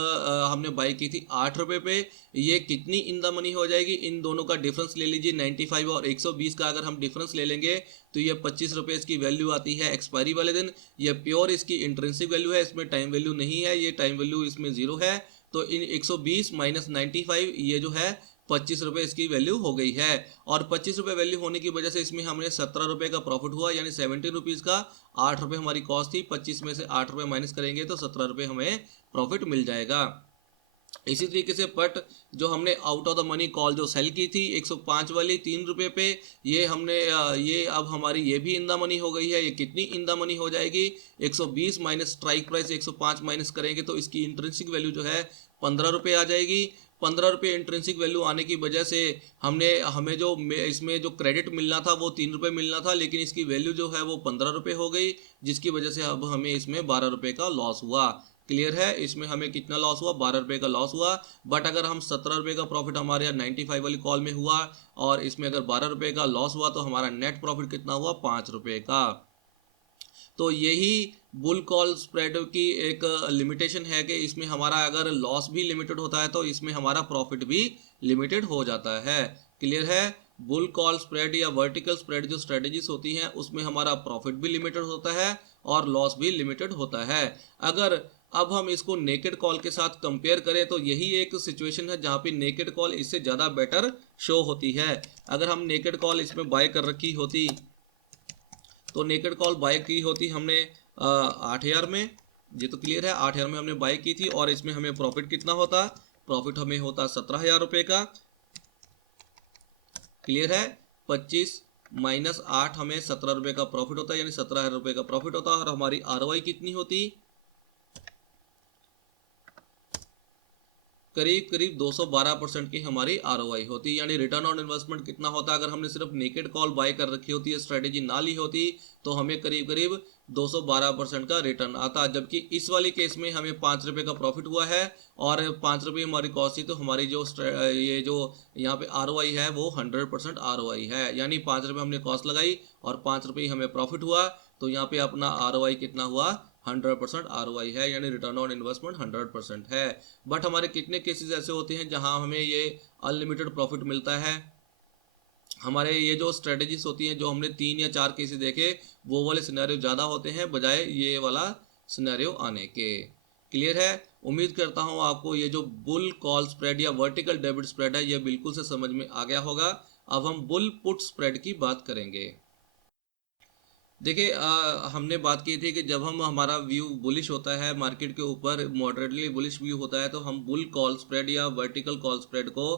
हमने बाई की थी 8 रुपये पे, ये कितनी इन द मनी हो जाएगी? इन दोनों का डिफरेंस ले लीजिए, 95 और 120 का अगर हम डिफरेंस ले लेंगे तो ये 25 रुपये इसकी वैल्यू आती है एक्सपायरी वाले दिन। ये प्योर इसकी इंट्रिंसिक वैल्यू है, इसमें टाइम वैल्यू नहीं है, ये टाइम वैल्यू इसमें जीरो है। तो इन 120 माइनस 95 ये जो है 25 रुपये इसकी वैल्यू हो गई है। और 25 रुपये वैल्यू होने की वजह से इसमें हमने 17 रुपये का प्रॉफिट हुआ, यानी 70 रुपीज़ का। 8 रुपये हमारी कॉस्ट थी, 25 में से 8 रुपये माइनस करेंगे तो 17 रुपये हमें प्रॉफिट मिल जाएगा। इसी तरीके से पट जो हमने out of the money call जो सेल की थी 105 वाली 3 रुपये पे, ये हमने ये अब हमारी ये भी इन द मनी हो गई है। ये कितनी इन द मनी हो जाएगी? 120 माइनस स्ट्राइक प्राइस 105 माइनस करेंगे तो इसकी इंट्रिंसिक वैल्यू जो है 15 रुपये आ जाएगी। 15 रुपये इंट्रिंसिक वैल्यू आने की वजह से हमें जो इसमें जो क्रेडिट मिलना था वो 3 रुपये मिलना था, लेकिन इसकी वैल्यू जो है वो 15 रुपये हो गई, जिसकी वजह से अब हमें इसमें 12 रुपये का लॉस हुआ। क्लियर है? इसमें हमें कितना लॉस हुआ? 12 रुपये का लॉस हुआ। बट अगर हम 17 रुपये का प्रॉफिट हमारे यहाँ 95 वाली कॉल में हुआ और इसमें अगर 12 रुपये का लॉस हुआ तो हमारा नेट प्रॉफिट कितना हुआ? 5 रुपये का। तो यही बुल कॉल स्प्रेड की एक लिमिटेशन है कि इसमें हमारा अगर लॉस भी लिमिटेड होता है तो इसमें हमारा प्रॉफिट भी लिमिटेड हो जाता है। क्लियर है? बुल कॉल स्प्रेड या वर्टिकल स्प्रेड जो स्ट्रेटजीज होती हैं उसमें हमारा प्रॉफिट भी लिमिटेड होता है और लॉस भी लिमिटेड होता है। अगर अब हम इसको नेकेड कॉल के साथ कंपेयर करें तो यही एक सिचुएशन है जहाँ पे नेकेड कॉल इससे ज़्यादा बेटर शो होती है। अगर हम नेकेड कॉल इसमें बाय कर रखी होती तो नेकेड कॉल बाय की होती हमने 8,000 में, ये तो क्लियर है, 8,000 में हमने बाय की थी और इसमें हमें प्रॉफिट कितना होता? प्रॉफिट हमें होता 17,000 रुपये का। क्लियर है? 25 माइनस 8 हमें 17 रुपये का प्रॉफिट होता है, यानी 17,000 रुपये का प्रॉफिट होता है। और हमारी ROI कितनी होती? करीब करीब 212% की हमारी ROI होती, यानी रिटर्न ऑन इन्वेस्टमेंट कितना होता? अगर हमने सिर्फ नेकेड कॉल बाय कर रखी होती है, स्ट्रेटेजी ना ली होती, तो हमें करीब करीब 212% का रिटर्न आता। जबकि इस वाली केस में हमें 5 रुपये का प्रॉफिट हुआ है और 5 रुपये हमारी कॉस्ट थी, तो हमारी जो ये जो यहाँ पे ROI है वो 100% ROI है। यानी 5 रुपये हमने कॉस्ट लगाई और 5 रुपये हमें प्रॉफिट हुआ, तो यहाँ पे अपना ROI कितना हुआ? 100% ROI है, यानी रिटर्न ऑन इन्वेस्टमेंट 100% है। बट हमारे कितने केसेस ऐसे होते हैं जहां हमें ये अनलिमिटेड प्रॉफिट मिलता है? हमारे ये जो स्ट्रेटजीज होती हैं, जो हमने 3 या 4 केसेस देखे, वो वाले सिनेरियो ज़्यादा होते हैं बजाय ये वाला सिनेरियो आने के। क्लियर है? उम्मीद करता हूँ आपको ये जो बुल कॉल स्प्रेड या वर्टिकल डेबिट स्प्रेड है ये बिल्कुल से समझ में आ गया होगा। अब हम बुल पुट स्प्रेड की बात करेंगे। देखिए हमने बात की थी कि जब हमारा व्यू बुलिश होता है, मार्केट के ऊपर मॉडरेटली बुलिश व्यू होता है, तो हम बुल कॉल स्प्रेड या वर्टिकल कॉल स्प्रेड को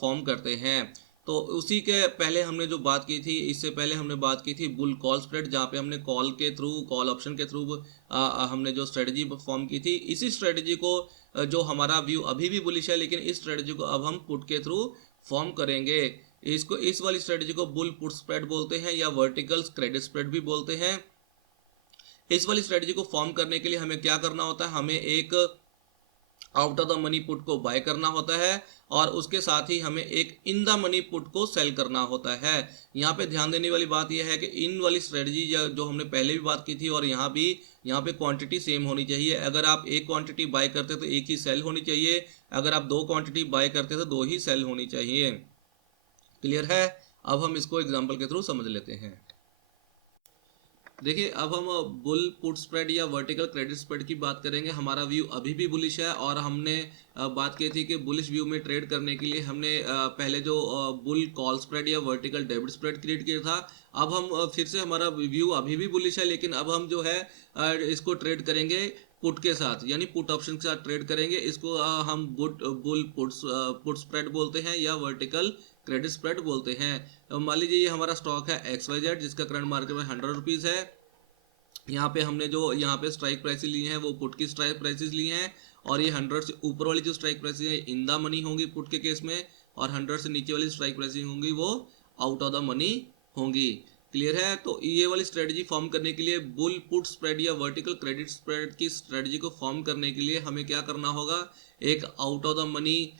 फॉर्म करते हैं। तो उसी के पहले हमने जो बात की थी, इससे पहले हमने बात की थी बुल कॉल स्प्रेड, जहाँ पे हमने कॉल के थ्रू, कॉल ऑप्शन के थ्रू हमने जो स्ट्रेटजी फॉर्म की थी। इसी स्ट्रेटजी को जो हमारा व्यू अभी भी बुलिश है, लेकिन इस स्ट्रेटजी को अब हम पुट के थ्रू फॉर्म करेंगे। इसको इस वाली स्ट्रेटजी को बुल पुट स्प्रेड बोलते हैं या वर्टिकल क्रेडिट स्प्रेड भी बोलते हैं। इस वाली स्ट्रेटजी को फॉर्म करने के लिए हमें क्या करना होता है? हमें एक out of the money put को बाय करना होता है और उसके साथ ही हमें एक इन द मनी पुट को सेल करना होता है। यहाँ पे ध्यान देने वाली बात यह है कि इन वाली स्ट्रेटजी जो हमने पहले भी बात की थी और यहाँ पे क्वांटिटी सेम होनी चाहिए। अगर आप एक क्वांटिटी बाय करते तो एक ही सेल होनी चाहिए, अगर आप 2 क्वांटिटी बाय करते तो 2 ही सेल होनी चाहिए। क्लियर है? अब हम इसको एग्जांपल के थ्रू समझ लेते हैं। देखिए अब हम बुल पुट स्प्रेड या वर्टिकल क्रेडिट स्प्रेड की बात करेंगे। हमारा व्यू अभी भी बुलिश है और हमने बात की थी कि बुलिश व्यू में ट्रेड करने के लिए हमने पहले जो बुल कॉल स्प्रेड या वर्टिकल डेबिट स्प्रेड क्रिएट किया था। अब हम फिर से हमारा व्यू अभी भी बुलिश है, लेकिन अब हम जो है इसको ट्रेड करेंगे पुट के साथ, यानी पुट ऑप्शन के साथ ट्रेड करेंगे। इसको हम बुल पुट स्प्रेड बोलते हैं या वर्टिकल क्रेडिट स्प्रेड बोलते हैं। मान लीजिए ये हमारा स्टॉक है XYZ जिसका करंट मार्केट में 100 रुपीज़ है यहाँ पे हमने जो यहाँ पे स्ट्राइक प्राइसेस ली हैं वो पुट की स्ट्राइक प्राइसेस ली हैं, और ये 100 से ऊपर वाली जो स्ट्राइक प्राइसेस है इन द मनी होंगी पुट के केस में, और 100 से नीचे वाली स्ट्राइक प्राइसेस होंगी वो आउट ऑफ द मनी होंगी। क्लियर है? तो ये वाली स्ट्रेटजी फॉर्म करने के लिए, बुल पुट स्प्रेड या वर्टिकल क्रेडिट स्प्रेड की स्ट्रेटजी को फॉर्म करने के लिए हमें क्या करना होगा, एक out of the money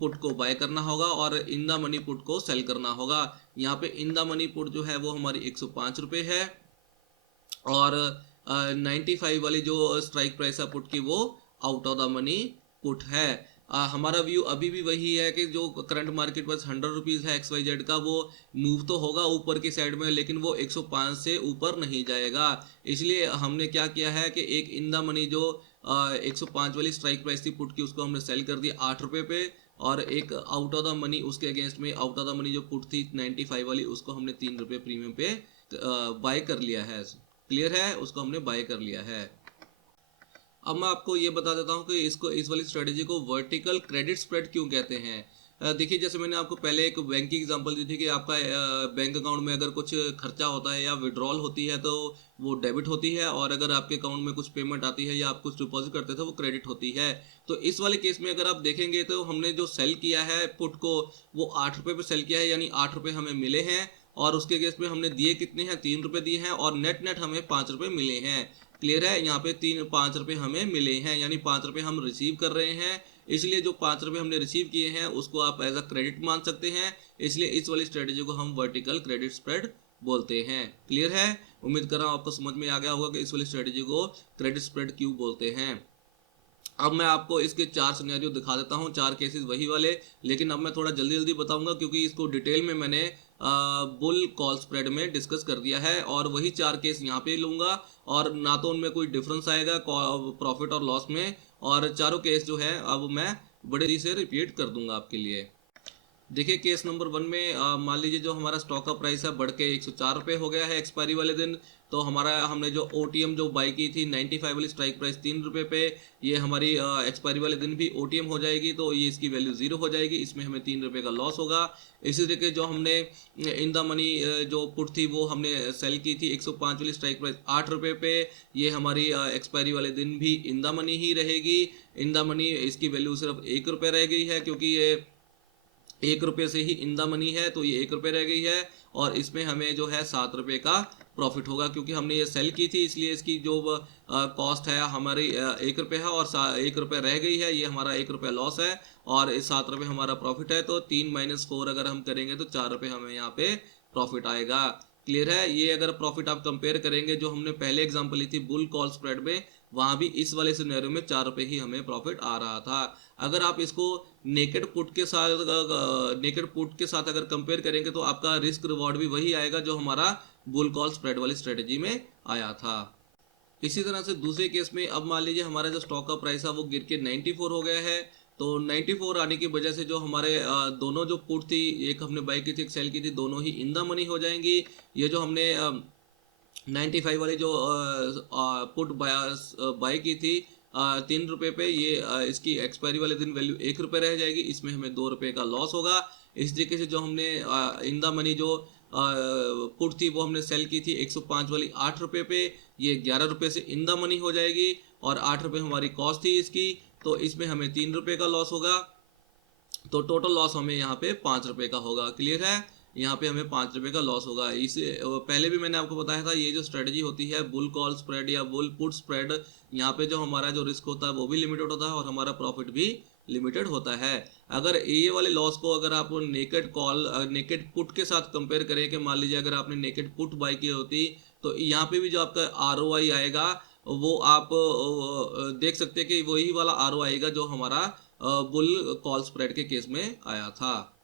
put को बाय करना होगा और इन द मनी पुट को सेल करना होगा। यहाँ पे इन द मनी पुट जो है वो हमारी 105 रुपये है, और 95 वाली जो स्ट्राइक प्राइस है पुट की वो out of the money put है। हमारा व्यू अभी भी वही है कि जो करंट मार्केट प्राइस 100 रुपीज़ है XYZ का, वो मूव तो होगा ऊपर की साइड में, लेकिन वो 105 से ऊपर नहीं जाएगा। इसलिए हमने क्या किया है कि एक इन द मनी जो 105 वाली स्ट्राइक प्राइस थी पुट की, उसको हमने सेल कर दिया 8 रुपये पे, और एक आउट ऑफ द मनी उसके अगेंस्ट में आउट ऑफ द मनी जो पुट थी 95 वाली, उसको हमने 3 रुपये प्रीमियम पे बाय कर लिया है। क्लियर है? उसको हमने बाय कर लिया है। अब मैं आपको ये बता देता हूँ कि इस वाली स्ट्रेटेजी को वर्टिकल क्रेडिट स्प्रेड क्यों कहते हैं। देखिए, जैसे मैंने आपको पहले एक बैंक की एग्जांपल दी थी कि आपका बैंक अकाउंट में अगर कुछ खर्चा होता है या विड्रॉल होती है तो वो डेबिट होती है, और अगर आपके अकाउंट में कुछ पेमेंट आती है या आप कुछ डिपॉजिट करते थे वो क्रेडिट होती है। तो इस वाले केस में अगर आप देखेंगे तो हमने जो सेल किया है पुट को, वो 8 रुपये पे सेल किया है, यानी 8 रुपये हमें मिले हैं, और उसके केस में हमने दिए कितने हैं, 3 रुपये दिए हैं, और नेट हमें 5 रुपये मिले हैं। क्लियर है? यहाँ पे 5 रुपये हमें मिले हैं, यानी 5 रुपये हम रिसीव कर रहे हैं। इसलिए जो 5 रुपये हमने रिसीव किए हैं उसको आप एज अ क्रेडिट मान सकते हैं। इसलिए इस वाली स्ट्रेटेजी को हम वर्टिकल क्रेडिट स्प्रेड बोलते हैं। क्लियर है? उम्मीद कर रहा हूँ आपको समझ में आ गया होगा कि इस वाली स्ट्रेटेजी को क्रेडिट स्प्रेड क्यों बोलते हैं। अब मैं आपको इसके 4 सिनेरियो दिखा देता हूँ, 4 केसेस वही वाले, लेकिन अब मैं थोड़ा जल्दी बताऊंगा क्योंकि इसको डिटेल में मैंने बुल कॉल स्प्रेड में डिस्कस कर दिया है, और वही 4 केस यहाँ पे लूँगा, और ना तो उनमें कोई डिफरेंस आएगा प्रॉफिट और लॉस में, और चारों केस जो है अब मैं बड़े ही से रिपीट कर दूंगा आपके लिए। देखिए, केस नंबर 1 में मान लीजिए जो हमारा स्टॉक का प्राइस है बढ़ के 104 रुपये हो गया है एक्सपायरी वाले दिन। तो हमारा हमने जो OTM जो बाई की थी 95 वाली स्ट्राइक प्राइस 3 रुपये पे, ये हमारी एक्सपायरी वाले दिन भी OTM हो जाएगी, तो ये इसकी वैल्यू 0 हो जाएगी, इसमें हमें 3 रुपये का लॉस होगा। इसी तरीके जो हमने इन द मनी जो पुट थी वो हमने सेल की थी 105 वाली स्ट्राइक प्राइस 8 रुपये पे, ये हमारी एक्सपायरी वाले दिन भी इन द मनी ही रहेगी। इन द मनी इसकी वैल्यू सिर्फ 1 रुपये रह गई है, क्योंकि ये 1 रुपये से ही इन द मनी है, तो ये 1 रुपये रह गई है, और इसमें हमें जो है 7 रुपये का प्रॉफिट होगा, क्योंकि हमने ये सेल की थी, इसलिए इसकी जो कॉस्ट है हमारी 1 रुपये है, और 1 रुपये रह गई है, ये हमारा 1 रुपये लॉस है, और 7 रुपये हमारा प्रॉफिट है। तो 3 - 4 अगर हम करेंगे तो 4 रुपये हमें यहाँ पे प्रॉफिट आएगा। क्लियर है? ये अगर प्रॉफिट आप कंपेयर करेंगे जो हमने पहले एग्जांपल ली थी बुल कॉल स्प्रेड में, वहां भी इस वाले सिनेरियो में 4 रुपये ही हमें प्रॉफिट आ रहा था। अगर आप इसको नेकेड पुट के साथ अगर कंपेयर करेंगे तो आपका रिस्क रिवॉर्ड भी वही आएगा जो हमारा बुल कॉल स्प्रेड वाली स्ट्रेटेजी में आया था। इसी तरह से दूसरे केस में अब मान लीजिए हमारा जो स्टॉक का प्राइस है वो गिर के 94 हो गया है। तो 94 आने की वजह से जो हमारे दोनों जो पुट थी, एक हमने बाई की थी एक सेल की थी, दोनों ही इन द मनी हो जाएंगी। ये जो हमने 95 वाली जो पुट बाई की थी 3 रुपये पे, ये इसकी एक्सपायरी वाले दिन वैल्यू 1 रुपये रह जाएगी, इसमें हमें 2 रुपये का लॉस होगा। इस तरीके से जो हमने इन द मनी जो पुट थी वो हमने सेल की थी 105 वाली 8 रुपये पे, ये 11 रुपये से इन द मनी हो जाएगी, और 8 रुपये हमारी कॉस्ट थी इसकी, तो इसमें हमें 3 रुपये का लॉस होगा। तो टोटल लॉस हमें यहाँ पे 5 रुपये का होगा। क्लियर है? यहाँ पे हमें 5 रुपये का लॉस होगा। इसे पहले भी मैंने आपको बताया था, ये जो स्ट्रेटजी होती है बुल कॉल स्प्रेड या बुल पुट स्प्रेड, यहाँ पे जो हमारा जो रिस्क होता है वो भी लिमिटेड होता है, और हमारा प्रॉफिट भी लिमिटेड होता है। अगर ये वाले लॉस को अगर आप नेकेड पुट के साथ कंपेयर करें, कि मान लीजिए अगर आपने नेकेड पुट बाई की होती, तो यहाँ पे भी जो आपका ROI आएगा वो आप देख सकते हैं कि वही वाला ROI आएगा जो हमारा बुल कॉल स्प्रेड के केस में आया था।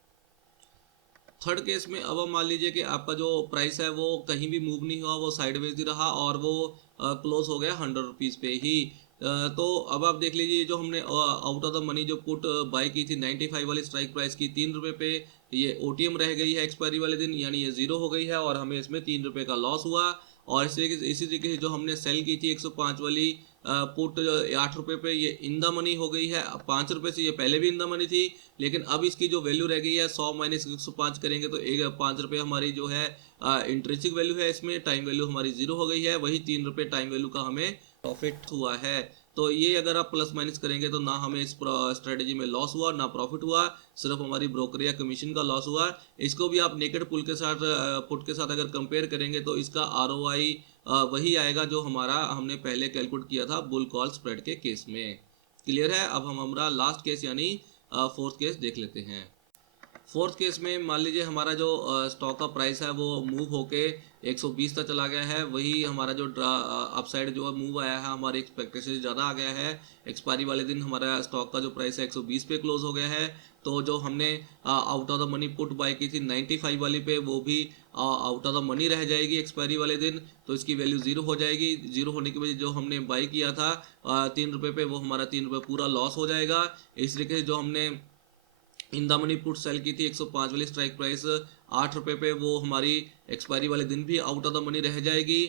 थर्ड केस में अब मान लीजिए कि आपका जो प्राइस है वो कहीं भी मूव नहीं हुआ, वो साइडवेज ही रहा, और वो क्लोज हो गया 100 रुपीज़ पे ही। तो अब आप देख लीजिए जो हमने आउट ऑफ द मनी जो पुट बाई की थी 95 वाली स्ट्राइक प्राइस की 3 रुपये पे, ये OTM रह गई है एक्सपायरी वाले दिन, यानी ये 0 हो गई है, और हमें इसमें 3 रुपये का लॉस हुआ। और इसी तरीके से जो हमने सेल की थी 105 वाली पुट 8 रुपये पे, ये इन द मनी हो गई है 5 रुपये से, ये पहले भी इन द मनी थी, लेकिन अब इसकी जो वैल्यू रह गई है 100 - 105 करेंगे तो 5 रुपये हमारी जो है इंट्रिंसिक वैल्यू है, इसमें टाइम वैल्यू हमारी 0 हो गई है, वही 3 रुपये टाइम वैल्यू का हमें प्रॉफिट हुआ है। तो ये अगर आप प्लस माइनस करेंगे तो ना हमें इस स्ट्रेटेजी में लॉस हुआ ना प्रॉफिट हुआ, सिर्फ हमारी ब्रोकर या कमीशन का लॉस हुआ। इसको भी आप नेकेड पुल के साथ पुट के साथ अगर कंपेयर करेंगे तो इसका ROI वही आएगा जो हमने पहले कैलकुलेट किया था बुल कॉल स्प्रेड के केस में। क्लियर है। अब हम हमारा लास्ट केस यानी फोर्थ केस देख लेते हैं। फोर्थ केस में मान लीजिए हमारा जो स्टॉक का प्राइस है वो मूव होके 120 तक चला गया है, वही हमारा जो अपसाइड जो मूव आया है हमारी एक्सपेक्टेशन से ज़्यादा आ गया है। एक्सपायरी वाले दिन हमारा स्टॉक का जो प्राइस है 120 पे क्लोज हो गया है। तो जो हमने out of the money put buy की थी 95 वाली पे, वो भी आउट ऑफ द मनी रह जाएगी एक्सपायरी वाले दिन, तो इसकी वैल्यू 0 हो जाएगी। 0 होने की वजह जो हमने बाई किया था 3 रुपये पे, वो हमारा 3 रुपये पूरा लॉस हो जाएगा। इस तरीके से जो हमने in the money put sell की थी 105 वाली स्ट्राइक प्राइस 8 रुपये पे, वो हमारी एक्सपायरी वाले दिन भी आउट ऑफ द मनी रह जाएगी।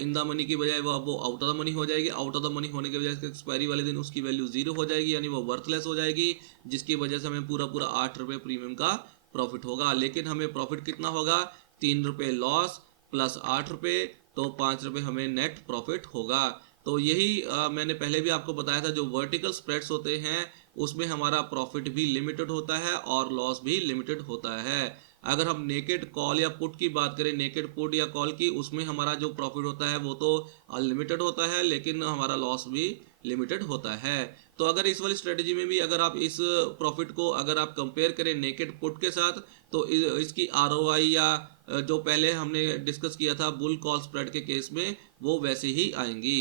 इन द मनी की बजाय वो आउट ऑफ द मनी हो जाएगी। आउट ऑफ द मनी होने की वजह से एक्सपायरी वाले दिन उसकी वैल्यू 0 हो जाएगी, यानी वो वर्थलेस हो जाएगी, जिसकी वजह से हमें पूरा 8 रुपये प्रीमियम का प्रॉफिट होगा। लेकिन हमें प्रॉफिट कितना होगा, 3 रुपये लॉस प्लस 8 रुपये, तो 5 रुपये हमें नेट प्रॉफिट होगा। तो यही मैंने पहले भी आपको बताया था, जो वर्टिकल स्प्रेड्स होते हैं उसमें हमारा प्रॉफिट भी लिमिटेड होता है और लॉस भी लिमिटेड होता है। अगर हम नेकेड कॉल या पुट की बात करें, नेकेड पुट या कॉल की, उसमें हमारा जो प्रॉफिट होता है वो तो अनलिमिटेड होता है, लेकिन हमारा लॉस भी लिमिटेड होता है। तो अगर इस वाली स्ट्रेटेजी में भी अगर आप इस प्रॉफिट को अगर आप कंपेयर करें नेकेड पुट के साथ, तो इसकी ROI या जो पहले हमने डिस्कस किया था बुल कॉल स्प्रेड के केस में, वो वैसे ही आएंगी।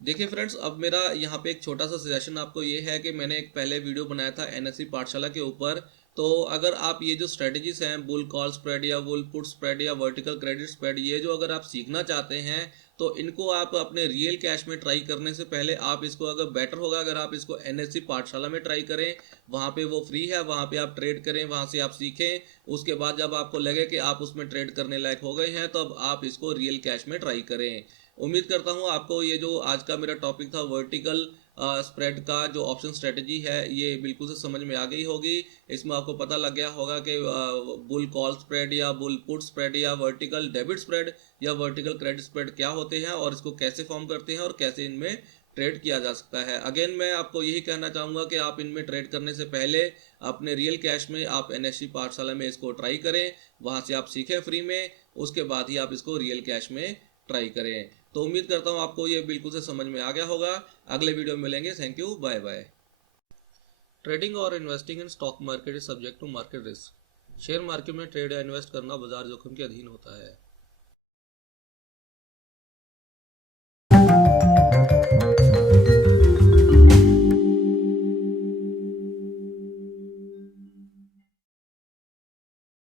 देखिए फ्रेंड्स, अब मेरा यहाँ पे एक छोटा सा सजेशन आपको ये है कि मैंने एक पहले वीडियो बनाया था NSE पाठशाला के ऊपर। तो अगर आप ये जो स्ट्रेटजीज हैं बुल कॉल स्प्रेड या बुल पुट स्प्रेड या वर्टिकल क्रेडिट स्प्रेड, ये जो अगर आप सीखना चाहते हैं तो इनको आप अपने रियल कैश में ट्राई करने से पहले आप इसको, अगर बेटर होगा अगर आप इसको NSE पाठशाला में ट्राई करें। वहाँ पे वो फ्री है, वहाँ पे आप ट्रेड करें, वहाँ से आप सीखें। उसके बाद जब आपको लगे कि आप उसमें ट्रेड करने लायक हो गए हैं, तो अब आप इसको रियल कैश में ट्राई करें। उम्मीद करता हूँ आपको ये जो आज का मेरा टॉपिक था वर्टिकल स्प्रेड का जो ऑप्शन स्ट्रेटजी है, ये बिल्कुल से समझ में आ गई होगी। इसमें आपको पता लग गया होगा कि बुल कॉल स्प्रेड या बुल पुट स्प्रेड या वर्टिकल डेबिट स्प्रेड या वर्टिकल क्रेडिट स्प्रेड क्या होते हैं और इसको कैसे फॉर्म करते हैं और कैसे इनमें ट्रेड किया जा सकता है। अगेन मैं आपको यही कहना चाहूँगा कि आप इनमें ट्रेड करने से पहले अपने रियल कैश में आप NSE पाठशाला में इसको ट्राई करें, वहाँ से आप सीखें फ्री में, उसके बाद ही आप इसको रियल कैश में ट्राई करें। तो उम्मीद करता हूँ आपको ये बिल्कुल से समझ में आ गया होगा। अगले वीडियो में मिलेंगे। Thank you, bye bye. Trading और investing in stock market is subject to market risk. Share market में ट्रेड या इन्वेस्ट करना बाजार जोखिम के अधीन होता है।